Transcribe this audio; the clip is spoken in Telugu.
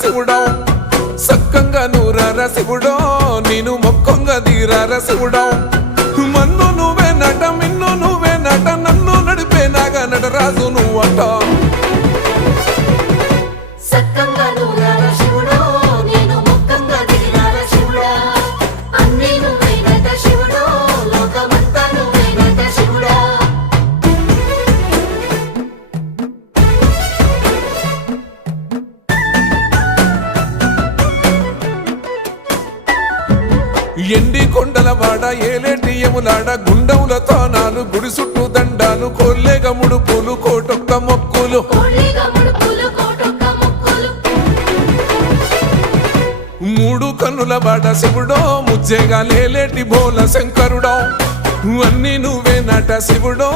శివుడో సక్కంగా నూరార శివుడో నేను మొక్కంగా దీరార శివుడో మన్ను నువ్వే నట మిన్ను నువ్వే నట నన్ను నడిపే నాగా నటరాజు నువ్వట ఎండి కొండల వాడ ఏలేటి యములాడ గుండముల తానాలు గుడి చుట్టూ దండాలు కోల్లేగ ముడుపులు కోటొక్క మొక్కులు మూడు కన్నుల వాడ శివుడో ముజ్జేగా లేలేటి బోల శంకరుడో అన్నీ నువ్వే నట శివుడో